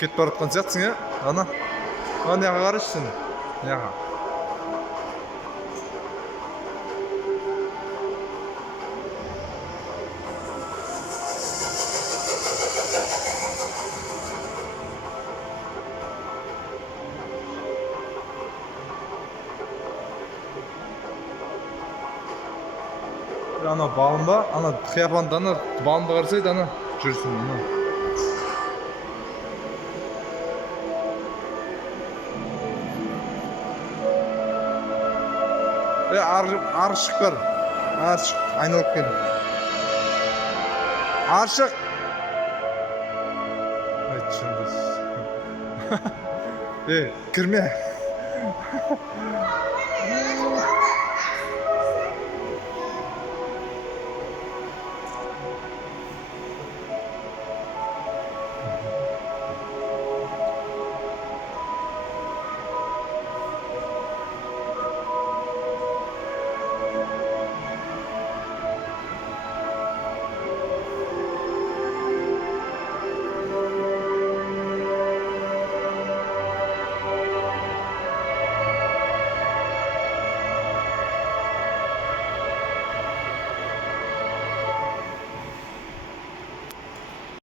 кетіп бара жатқан сияқтысың, иә? Ана жаққа қарашы сен. Мынаға. Ана балым ба? Ана қияпанды ана балымды қарасайды, ана жүрсін. Аршық бар. Аршық айналып кел. Аршық. Кірме.